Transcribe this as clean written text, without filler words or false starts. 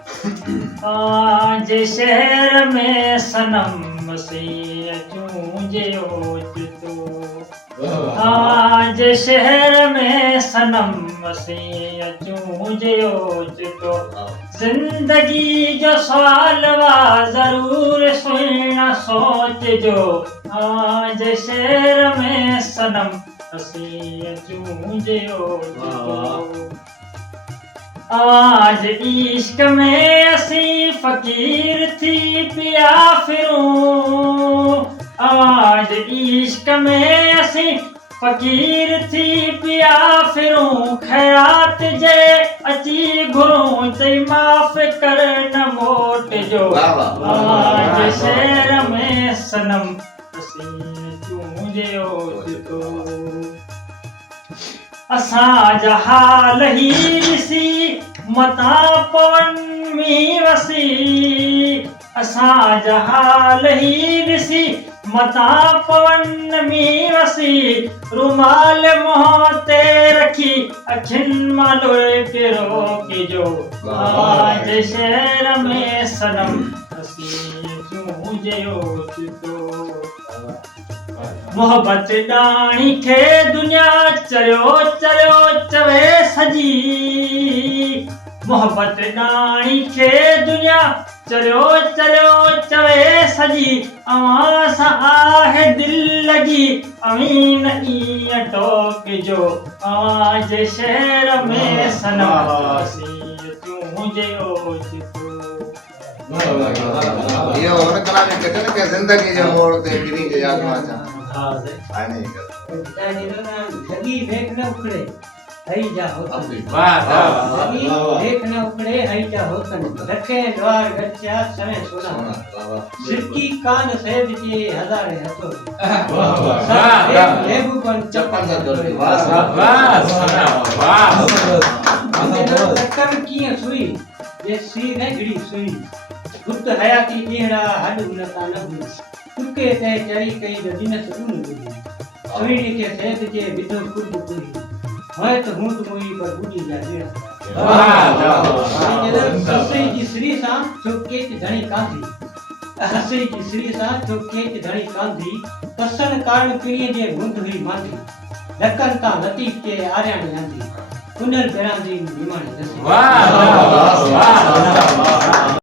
आज शहर में सनम से चूंजे तो आज शहर में सनम से चूंजे तो जिंदगी जो सवालवा जरूर सुनना सोच जो आज शहर में सनम से चूंजे तो आज इश्क में असी फकीर थी पिया फिरूं आज इश्क में असी फकीर थी पिया फिरूं खैरात जे अची घुरूं ते माफ कर न मोट जो आज शहर में सनम असी चूंजे तो असांजा हाल ही ॾिसी मता पवन में वसी असांजा हाल ही ॾिसी मता पवन में वसी रुमाल मुंह ते रखी अखियुनि मां लोए के रोकिजो आज शहर में सनम असी चूंजे तो मोहब्बत डाणी खे दुनिया चरियो चरियो चवे सजी मोहब्बत डाणी खे दुनिया चरियो चरियो चवे सजी अवां सां आहे दिल लगी अमीन ईअं टोकिजो आज शहर में सनम असी चूंजे ये और कला में कहते हैं कि जिंदगी जो मोड़ ते गिरी के याद में आचा हाँ से आए नहीं कर पिताजी ना लगी देख न उखड़े हई जा होतन वाह लगी देख न उखड़े हई जा होतन रखे द्वार गच्छा सने सोना सिरकी कान सेब के हजारे हतो सब लेबू बन चप्पल सा दो वाह टक्कर की सुई ये सी ने घड़ी सुई गुप्त हयाती केड़ा हड उनता न हुई तुके ते चरी कई जो दिनस उन बुधी सुईनी के सेत जे विधो कुर्ब पूरी होय तो हूं तो मोई पर बुधी जा देना वाह हसई जी श्री सा चुके की धणी कांधी हसई जी श्री सा चुके की धणी कांधी कसन कारण पीए जे गुंद हुई मांधी लकन ता लतीफ के आर्याणी आंधी कुनल बेरांदी निमाणी दसी वाह वाह वाह